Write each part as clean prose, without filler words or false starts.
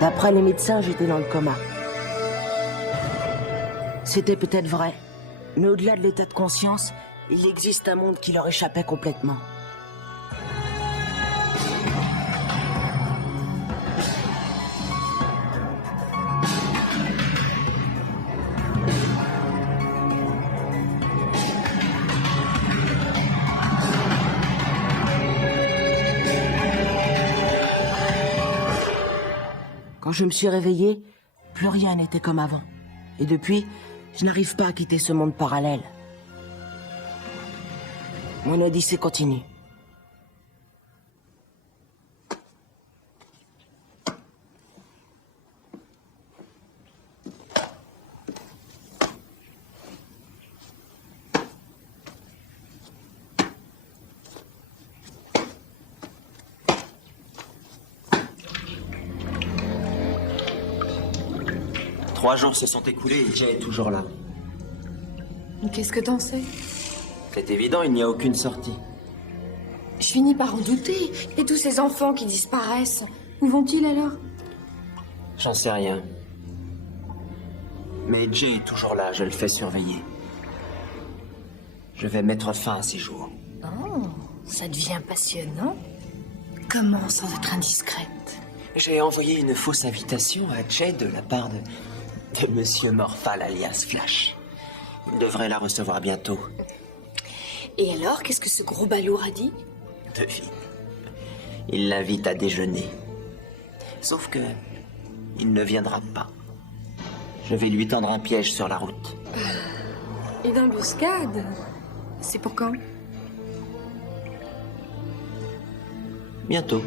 D'après les médecins, j'étais dans le coma. C'était peut-être vrai, mais au-delà de l'état de conscience, il existe un monde qui leur échappait complètement. Quand je me suis réveillé, plus rien n'était comme avant. Et depuis, je n'arrive pas à quitter ce monde parallèle. Mon odyssée continue. Trois jours se sont écoulés et Jay est toujours là. Qu'est-ce que t'en sais? C'est évident, il n'y a aucune sortie. Je finis par en douter. Et tous ces enfants qui disparaissent, où vont-ils alors? J'en sais rien. Mais Jay est toujours là, je le fais surveiller. Je vais mettre fin à ces jours. Oh, ça devient passionnant. Comment sans être indiscrète? J'ai envoyé une fausse invitation à Jay de la part de Monsieur Morphal alias Flash. Il devrait la recevoir bientôt. Et alors, qu'est-ce que ce gros balourd a dit? Devine. Il l'invite à déjeuner. Sauf que il ne viendra pas. Je vais lui tendre un piège sur la route. Une embuscade? C'est pour quand? Bientôt.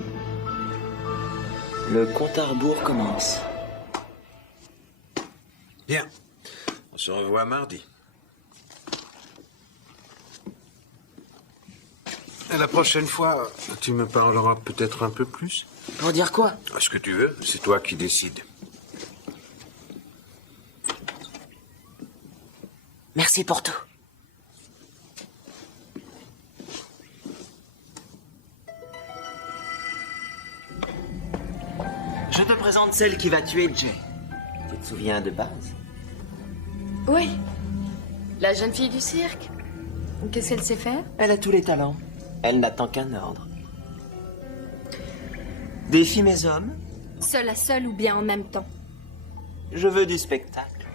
Le compte à rebours commence. Bien. On se revoit mardi. Et la prochaine fois, tu me parleras peut-être un peu plus. Pour dire quoi? Ce que tu veux, c'est toi qui décides. Merci pour tout. Je te présente celle qui va tuer Jay. Tu te souviens de base? Oui. La jeune fille du cirque. Qu'est-ce qu'elle sait faire? Elle a tous les talents. Elle n'attend qu'un ordre. Défie mes hommes. Seule à seule ou bien en même temps? Je veux du spectacle.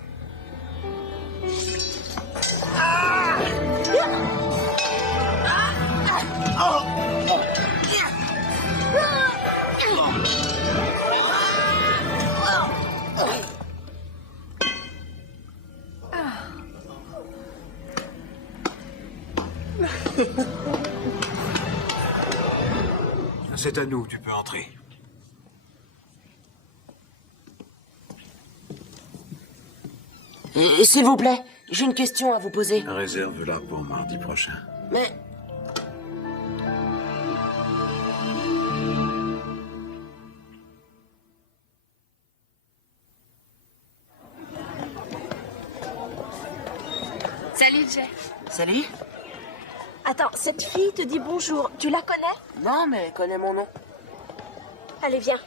C'est à nous, tu peux entrer. Et s'il vous plaît, j'ai une question à vous poser. Réserve-la pour mardi prochain. Mais... Salut, Jay. Salut? Attends, cette fille te dit bonjour. Tu la connais? Non, mais elle connaît mon nom. Allez, viens.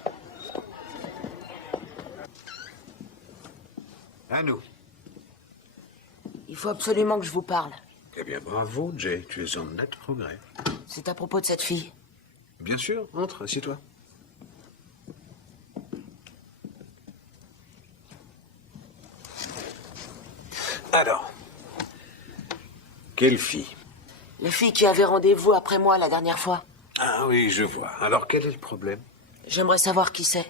À nous. Il faut absolument que je vous parle. Eh bien, bravo, Jay. Tu es en net progrès. C'est à propos de cette fille. Bien sûr. Entre, assieds-toi. Alors, quelle fille? La fille qui avait rendez-vous après moi la dernière fois. Ah oui, je vois. Alors, quel est le problème? J'aimerais savoir qui c'est.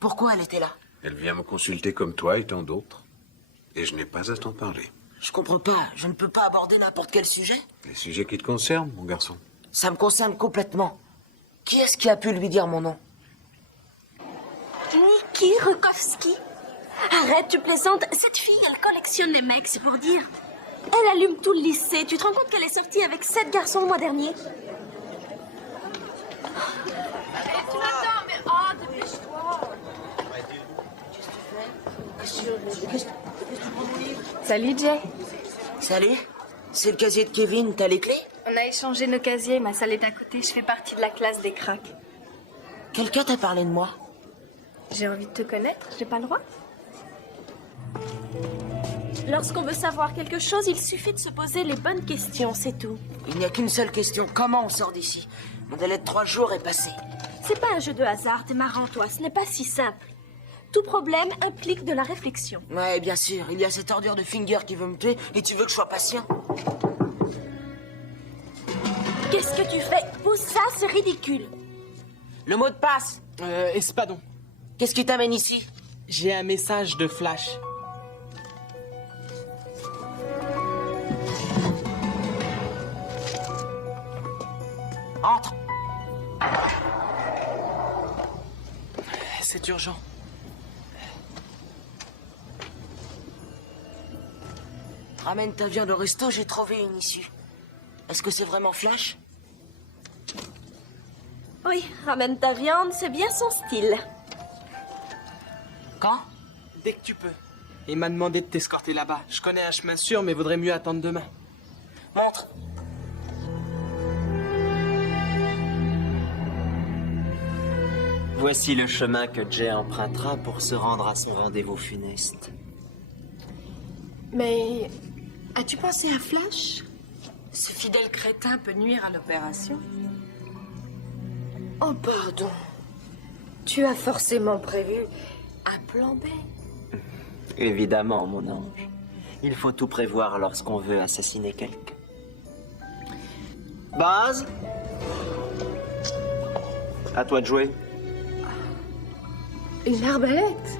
Pourquoi elle était là? Elle vient me consulter comme toi et tant d'autres. Et je n'ai pas à t'en parler. Je comprends pas. Je ne peux pas aborder n'importe quel sujet. Les sujets qui te concernent, mon garçon. Ça me concerne complètement. Qui est-ce qui a pu lui dire mon nom? Niki Rukowski. Arrête, tu plaisantes. Cette fille, elle collectionne les mecs, c'est pour dire. Elle allume tout le lycée. Tu te rends compte qu'elle est sortie avec 7 garçons le mois dernier? Tu m'attends, mais oh, dépêche-toi. Salut, Jay. Salut. C'est le casier de Kevin. T'as les clés? On a échangé nos casiers, ma salle est à côté. Je fais partie de la classe des cracks. Quelqu'un t'a parlé de moi? J'ai envie de te connaître, j'ai pas le droit. Lorsqu'on veut savoir quelque chose, il suffit de se poser les bonnes questions, c'est tout. Il n'y a qu'une seule question. Comment on sort d'ici? Mon délai de 3 jours est passé. C'est pas un jeu de hasard, t'es marrant toi, ce n'est pas si simple. Tout problème implique de la réflexion. Ouais, bien sûr. Il y a cette ordure de Finger qui veut me tuer et tu veux que je sois patient? Qu'est-ce que tu fais? Pousse ça, c'est ridicule. Le mot de passe. Espadon, Qu'est-ce qui t'amène ici? j'ai un message de Flash. Entre. C'est urgent. Ramène ta viande au resto, j'ai trouvé une issue. Est-ce que c'est vraiment Flash? Oui, ramène ta viande, c'est bien son style. Quand? Dès que tu peux. Il m'a demandé de t'escorter là-bas. Je connais un chemin sûr, mais vaudrait mieux attendre demain. Montre. Voici le chemin que Jay empruntera pour se rendre à son rendez-vous funeste. Mais as-tu pensé à Flash? Ce fidèle crétin peut nuire à l'opération. Oh, pardon. Tu as forcément prévu un plan B. Évidemment, mon ange. Il faut tout prévoir lorsqu'on veut assassiner quelqu'un. Base, à toi de jouer. Une arbalète?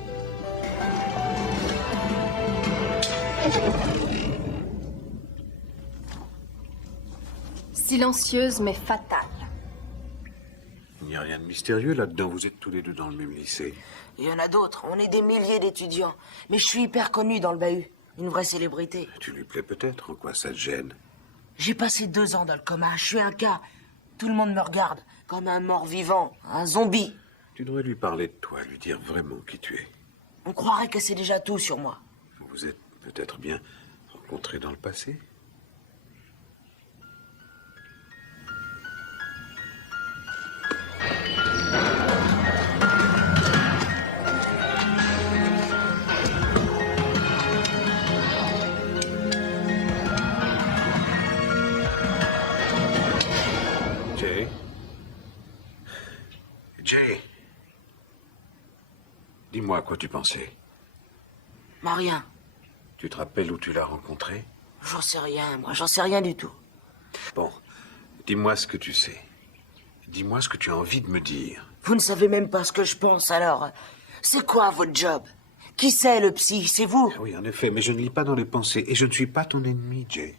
Silencieuse mais fatale. Il n'y a rien de mystérieux là-dedans. Vous êtes tous les deux dans le même lycée. Il y en a d'autres. On est des milliers d'étudiants. Mais je suis hyper connu dans le bahut. Une vraie célébrité. Tu lui plais peut-être. En quoi ça te gêne? J'ai passé 2 ans dans le coma. Je suis un cas. Tout le monde me regarde. Comme un mort-vivant. Un zombie. Tu devrais lui parler de toi, lui dire vraiment qui tu es. On croirait que c'est déjà tout sur moi. Vous vous êtes peut-être bien rencontrés dans le passé. Jay? Jay? Dis-moi à quoi tu pensais. Rien. Tu te rappelles où tu l'as rencontré? J'en sais rien, moi. J'en sais rien du tout. Bon, dis-moi ce que tu sais. Dis-moi ce que tu as envie de me dire. Vous ne savez même pas ce que je pense, alors. C'est quoi votre job? Qui c'est le psy? C'est vous? Ah oui, en effet, mais je ne lis pas dans les pensées. Et je ne suis pas ton ennemi, Jay.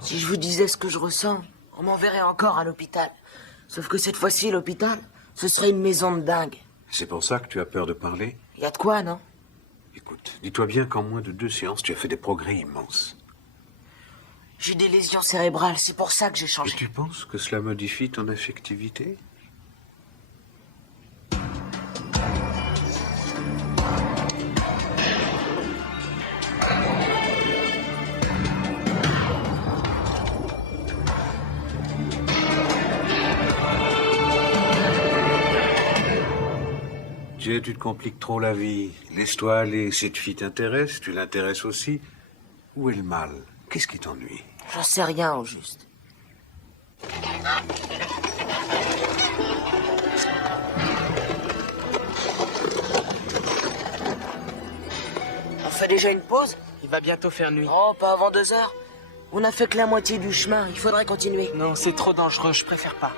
Si je vous disais ce que je ressens, on m'enverrait encore à l'hôpital. Sauf que cette fois-ci, l'hôpital, ce serait une maison de dingue. C'est pour ça que tu as peur de parler? Y a de quoi, non? Écoute, dis-toi bien qu'en moins de 2 séances, tu as fait des progrès immenses. J'ai des lésions cérébrales, c'est pour ça que j'ai Et changé. tu penses que cela modifie ton affectivité? Jay, tu te compliques trop la vie. Laisse-toi aller. Cette fille t'intéresse, tu l'intéresses aussi. Où est le mal? Qu'est-ce qui t'ennuie? J'en sais rien, au juste. On fait déjà une pause? Il va bientôt faire nuit. Oh, pas avant 2 heures. On n'a fait que la moitié du chemin, il faudrait continuer. Non, c'est trop dangereux, je préfère pas.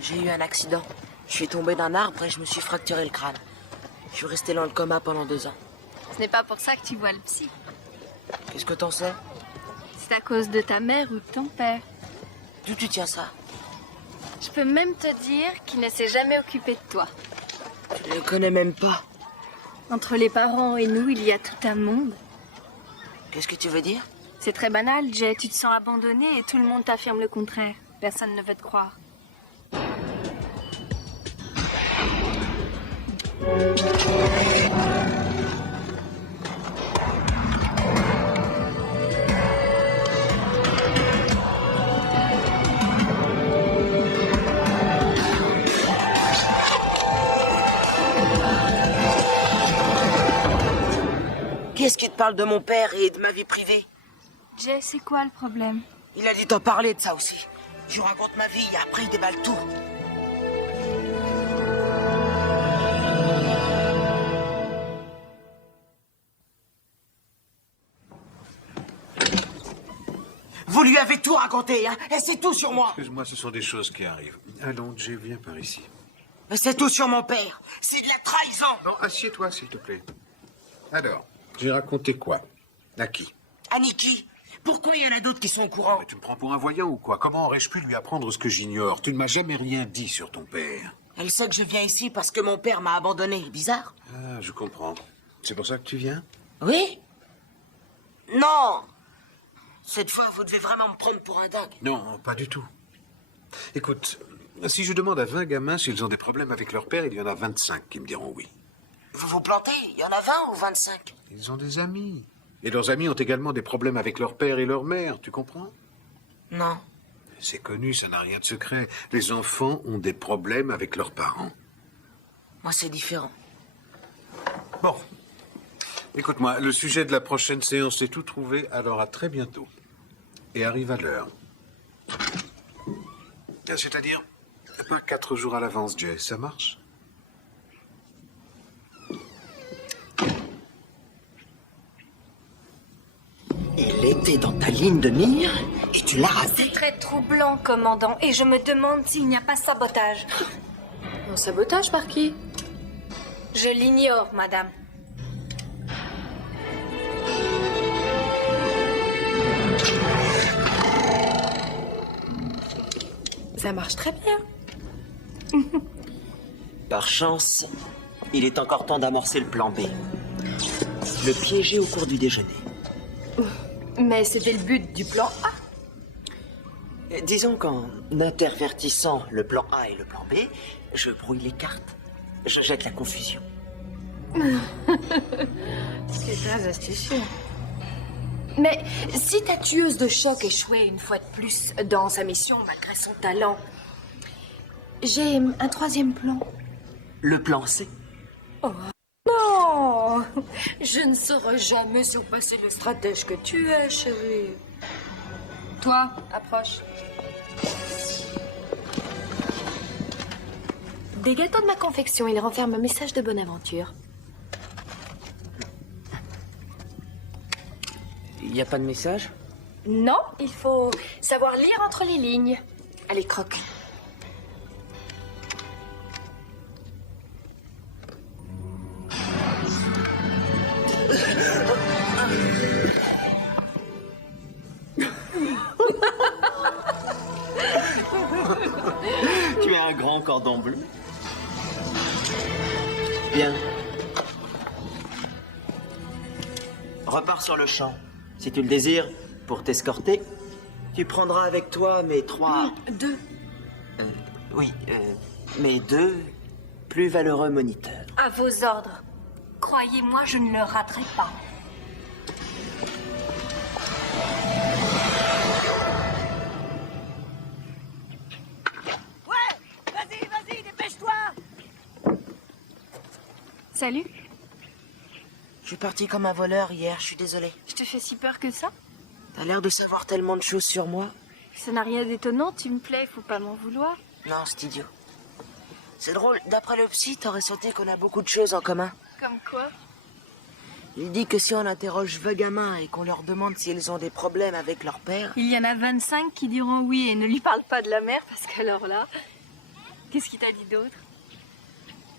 J'ai eu un accident. Je suis tombé d'un arbre et je me suis fracturé le crâne. Je suis resté dans le coma pendant 2 ans. Ce n'est pas pour ça que tu vois le psy. Qu'est-ce que t'en sais? C'est à cause de ta mère ou de ton père. D'où tu tiens ça? Je peux même te dire qu'il ne s'est jamais occupé de toi. Je les connais même pas. Entre les parents et nous, il y a tout un monde. Qu'est-ce que tu veux dire? C'est très banal, Jay. Tu te sens abandonné et tout le monde t'affirme le contraire. Personne ne veut te croire. Qui est-ce qui te parle de mon père et de ma vie privée? Jay, c'est quoi le problème? Il a dû t'en parler de ça aussi. Je vous raconte ma vie et après il déballe tout. Vous lui avez tout raconté, hein? Et c'est tout sur moi. Excuse-moi, ce sont des choses qui arrivent. Allons, Jay, viens par ici. Et c'est tout sur mon père. C'est de la trahison. Non, assieds-toi, s'il te plaît. Alors, j'ai raconté quoi? À qui? Aniki, pourquoi il y en a d'autres qui sont au courant? Mais tu me prends pour un voyant ou quoi? Comment aurais-je pu lui apprendre ce que j'ignore? Tu ne m'as jamais rien dit sur ton père. Elle sait que je viens ici parce que mon père m'a abandonné. Bizarre? Ah, je comprends. C'est pour ça que tu viens? Oui? Non. Cette fois, vous devez vraiment me prendre pour un dingue. Non, pas du tout. Écoute, si je demande à 20 gamins s'ils ont des problèmes avec leur père, il y en a 25 qui me diront oui. Vous vous plantez? Il y en a 20 ou 25? Ils ont des amis. Et leurs amis ont également des problèmes avec leur père et leur mère, tu comprends? Non. C'est connu, ça n'a rien de secret. Les enfants ont des problèmes avec leurs parents. Moi, c'est différent. Bon. Écoute-moi, le sujet de la prochaine séance est tout trouvé, alors à très bientôt. Et arrive à l'heure. C'est-à-dire, pas 4 jours à l'avance, Jay, ça marche? Il était dans ta ligne de mire et tu l'as raté. C'est très troublant, commandant, et je me demande s'il n'y a pas sabotage. Un sabotage par qui? Je l'ignore, madame. Ça marche très bien. Par chance, il est encore temps d'amorcer le plan B. Le piéger au cours du déjeuner. Mais c'était le but du plan A. Disons qu'en intervertissant le plan A et le plan B, je brouille les cartes. Je jette la confusion. C'est très astucieux. Mais si ta tueuse de choc échouait une fois de plus dans sa mission malgré son talent, j'ai un troisième plan. Le plan C. Non, je ne saurais jamais surpasser le stratège que tu es, chérie. Toi, approche. Des gâteaux de ma confection, ils renferment un message de bonne aventure. Il n'y a pas de message? Non, il faut savoir lire entre les lignes. Allez, croque. Tu as un grand cordon bleu. Bien. Repars sur le champ. Si tu le désires, pour t'escorter, tu prendras avec toi mes 3... 2. Oui, mes 2 plus valeureux moniteurs. À vos ordres. Croyez-moi, je ne le raterai pas. Vas-y, dépêche-toi. Salut. Je suis parti comme un voleur hier, je suis désolé. Je te fais si peur que ça? T'as l'air de savoir tellement de choses sur moi. Ça n'a rien d'étonnant, tu me plais, faut pas m'en vouloir. Non, c'est idiot. C'est drôle, d'après le psy, t'aurais sauté qu'on a beaucoup de choses en commun. Comme quoi? Il dit que si on interroge 20 gamins et qu'on leur demande si ils ont des problèmes avec leur père... Il y en a 25 qui diront oui et ne lui parlent pas de la mère, parce qu'alors là... Qu'est-ce qu'il t'a dit d'autre?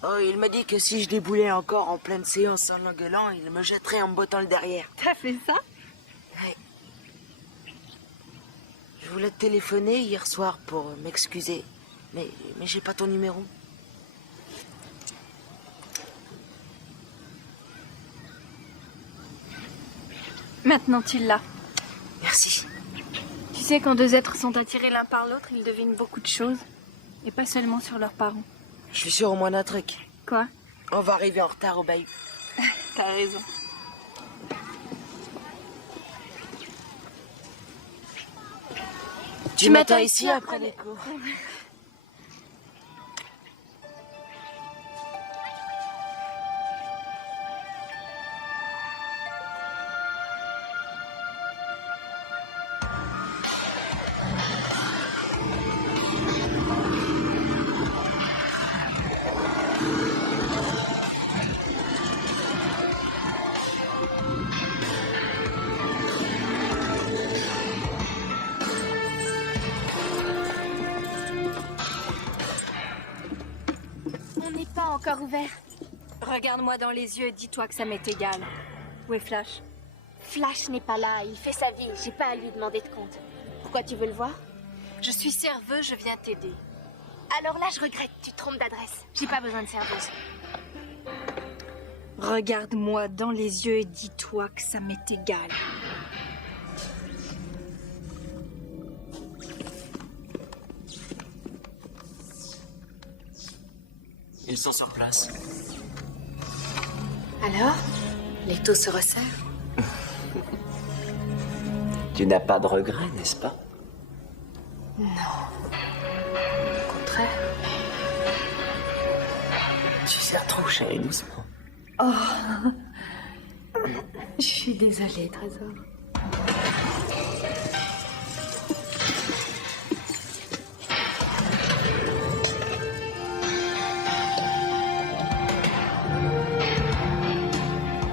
Oh, il m'a dit que si je déboulais encore en pleine séance en l'engueulant, il me jetterait en me bottant le derrière. T'as fait ça? Ouais. Je voulais te téléphoner hier soir pour m'excuser, mais j'ai pas ton numéro. Maintenant, tu l'as. Merci. Tu sais, quand deux êtres sont attirés l'un par l'autre, ils devinent beaucoup de choses. Et pas seulement sur leurs parents. Je suis sûre au moins d'un truc. Quoi? On va arriver en retard au bahut. T'as raison. Tu m'attends ici après les cours. On n'est pas encore ouvert. Regarde-moi dans les yeux et dis-toi que ça m'est égal. Où est Flash? Flash n'est pas là, il fait sa vie, j'ai pas à lui demander de compte. Pourquoi tu veux le voir? Je suis serveuse, je viens t'aider. Alors là, je regrette, tu te trompes d'adresse. J'ai pas besoin de serveuse. Regarde-moi dans les yeux et dis-toi que ça m'est égal. Ils sont sur place. Alors, l'étau se resserre? Tu n'as pas de regrets, n'est-ce pas? Au contraire. Tu serres trop, chérie, doucement. Je suis désolée, Trésor.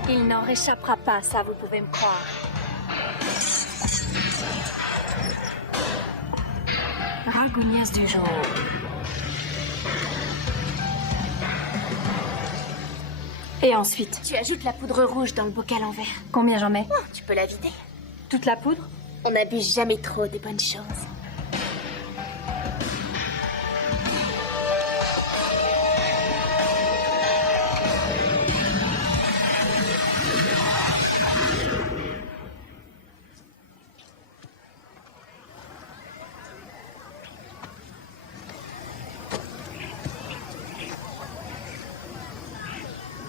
Il n'en réchappera pas, ça vous pouvez me croire. Ragougnesse du jour. Et ensuite, Tu ajoutes la poudre rouge dans le bocal en verre. combien j'en mets? Tu peux la vider. Toute la poudre? On n'abuse jamais trop des bonnes choses.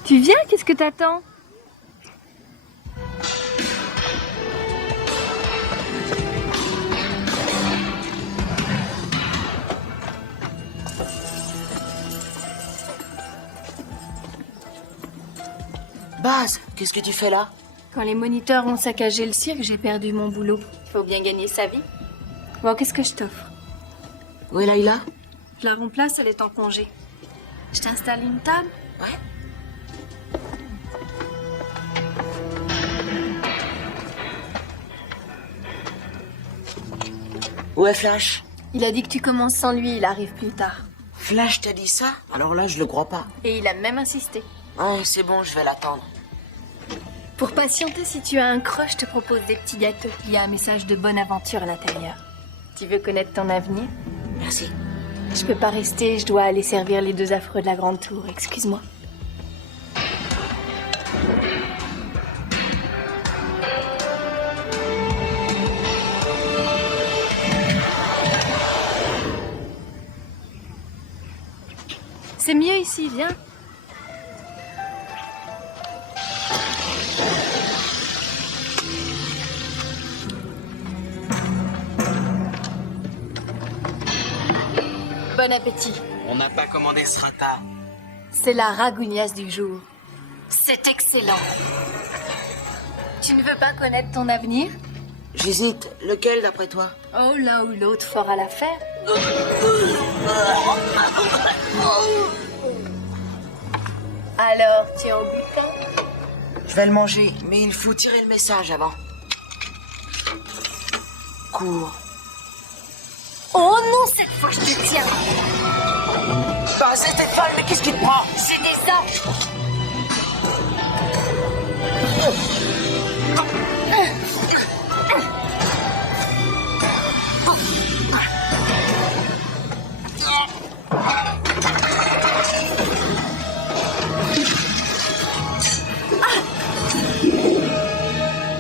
Tu viens? Qu'est-ce que t'attends? Baz, qu'est-ce que tu fais là? Quand les moniteurs ont saccagé le cirque, j'ai perdu mon boulot. Il faut bien gagner sa vie. Bon, qu'est-ce que je t'offre? Où est Laïla? Je la remplace, elle est en congé. Je t'installe une table? Ouais. Où est Flash? Il a dit que tu commences sans lui, il arrive plus tard. Flash t'a dit ça? Alors là, je le crois pas. Et il a même insisté. Ouais, c'est bon, je vais l'attendre. Pour patienter, si tu as un crush, je te propose des petits gâteaux. Il y a un message de bonne aventure à l'intérieur. Tu veux connaître ton avenir? Merci. Je peux pas rester, je dois aller servir les deux affreux de la grande tour, excuse-moi. C'est mieux ici, viens. Bon appétit. On n'a pas commandé ce rata. C'est la ragougnasse du jour. C'est excellent. Tu ne veux pas connaître ton avenir? J'hésite. Lequel d'après toi? Oh, l'un ou l'autre fera l'affaire. Alors, tu es en butin? Je vais le manger, mais il faut tirer le message avant. Cours. Oh non, cette fois je te tiens. Baz, c'était folle, mais qu'est-ce qui te prend? C'est des ordres.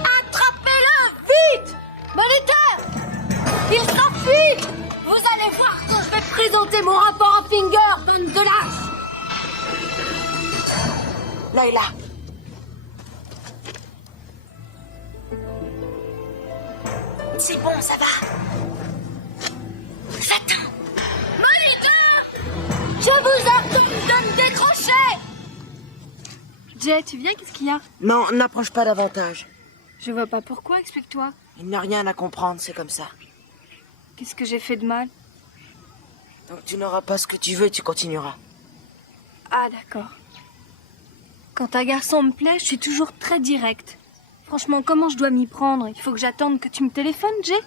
Attrape C'est bon, ça va. Va-t'en. Je vous ordonne de me décrocher. Jay, tu viens, qu'est-ce qu'il y a? Non, n'approche pas davantage. Je vois pas pourquoi, explique-toi. Il n'y a rien à comprendre, c'est comme ça. Qu'est-ce que j'ai fait de mal? Donc tu n'auras pas ce que tu veux, tu continueras. Ah, d'accord. Quand un garçon me plaît, je suis toujours très directe. Franchement, comment je dois m'y prendre? Il faut que j'attende que tu me téléphones, Jay?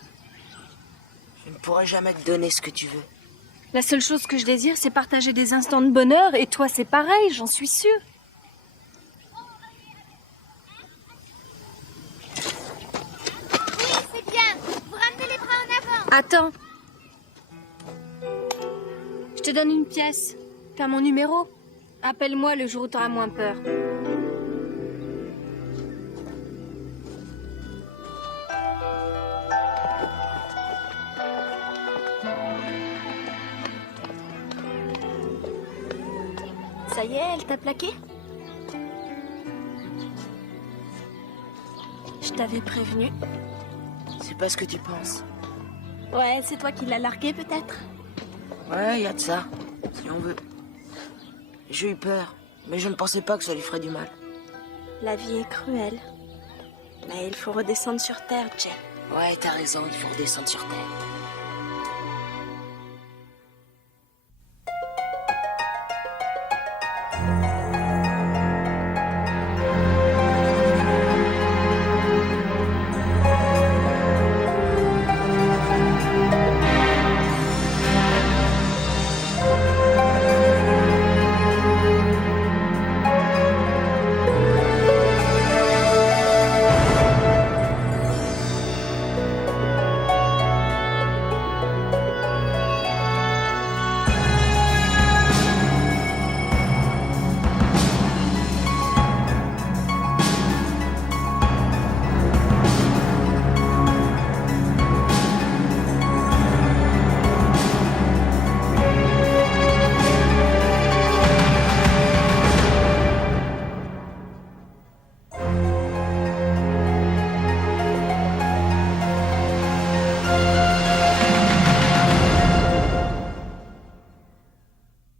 Je ne pourrai jamais te donner ce que tu veux. La seule chose que je désire, c'est partager des instants de bonheur, et toi, c'est pareil, j'en suis sûre. Oui, c'est bien. Vous ramenez les bras en avant. Attends. Je te donne une pièce. T'as mon numéro? Appelle-moi le jour où t'auras moins peur. Ça y est, elle t'a plaqué? Je t'avais prévenu. C'est pas ce que tu penses. Ouais, c'est toi qui l'as largué peut-être? Ouais, y a de ça, si on veut. J'ai eu peur, mais je ne pensais pas que ça lui ferait du mal. La vie est cruelle. Mais il faut redescendre sur Terre, Jay. Ouais, t'as raison, il faut redescendre sur terre.